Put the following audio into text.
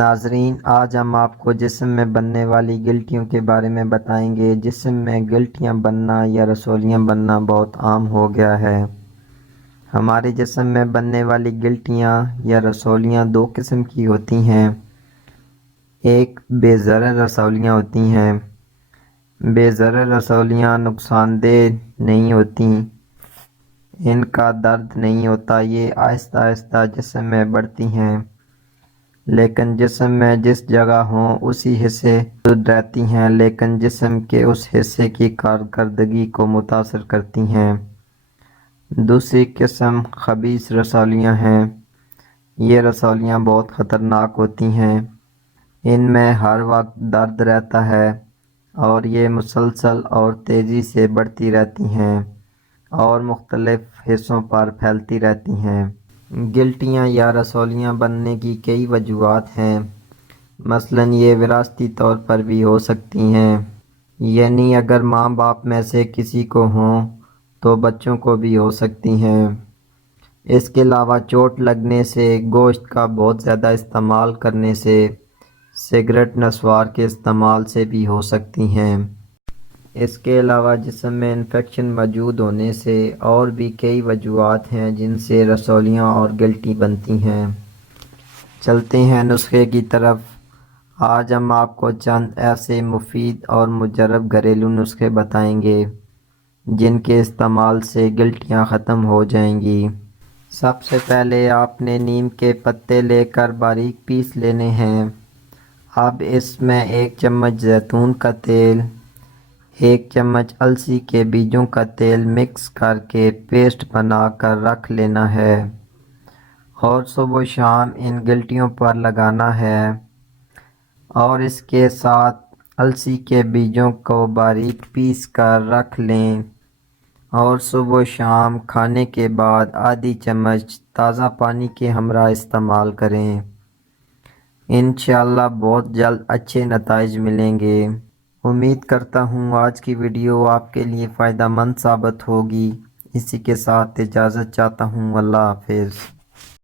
ناظرین، آج ہم آپ کو جسم میں بننے والی گلٹیوں کے بارے میں بتائیں گے۔ جسم میں گلٹیاں بننا یا رسولیاں بننا بہت عام ہو گیا ہے۔ ہمارے جسم میں بننے والی گلٹیاں یا رسولیاں دو قسم کی ہوتی ہیں۔ ایک بے ضرر رسولیاں ہوتی ہیں۔ بے ضرر رسولیاں نقصان دہ نہیں ہوتی، ان کا درد نہیں ہوتا، یہ آہستہ آہستہ جسم میں بڑھتی ہیں، لیکن جسم میں جس جگہ ہوں اسی حصے موجود رہتی ہیں، لیکن جسم کے اس حصے کی کارکردگی کو متاثر کرتی ہیں۔ دوسری قسم خبیث رسولیاں ہیں۔ یہ رسولیاں بہت خطرناک ہوتی ہیں، ان میں ہر وقت درد رہتا ہے اور یہ مسلسل اور تیزی سے بڑھتی رہتی ہیں اور مختلف حصوں پر پھیلتی رہتی ہیں۔ گلٹیاں یا رسولیاں بننے کی کئی وجوہات ہیں، مثلاً یہ وراثتی طور پر بھی ہو سکتی ہیں، یعنی اگر ماں باپ میں سے کسی کو ہوں تو بچوں کو بھی ہو سکتی ہیں۔ اس کے علاوہ چوٹ لگنے سے، گوشت کا بہت زیادہ استعمال کرنے سے، سگریٹ نسوار کے استعمال سے بھی ہو سکتی ہیں۔ اس کے علاوہ جسم میں انفیکشن موجود ہونے سے اور بھی کئی وجوہات ہیں جن سے رسولیاں اور گلٹی بنتی ہیں۔ چلتے ہیں نسخے کی طرف۔ آج ہم آپ کو چند ایسے مفید اور مجرب گھریلو نسخے بتائیں گے جن کے استعمال سے گلٹیاں ختم ہو جائیں گی۔ سب سے پہلے آپ نے نیم کے پتے لے کر باریک پیس لینے ہیں۔ اب اس میں 1 چمچ زیتون کا تیل، 1 چمچ السی کے بیجوں کا تیل مکس کر کے پیسٹ بنا کر رکھ لینا ہے اور صبح و شام ان گلٹیوں پر لگانا ہے، اور اس کے ساتھ السی کے بیجوں کو باریک پیس کر رکھ لیں اور صبح و شام کھانے کے بعد آدھی چمچ تازہ پانی کے ہمراہ استعمال کریں۔ انشاءاللہ بہت جلد اچھے نتائج ملیں گے۔ امید کرتا ہوں آج کی ویڈیو آپ کے لیے فائدہ مند ثابت ہوگی۔ اسی کے ساتھ اجازت چاہتا ہوں۔ اللہ حافظ۔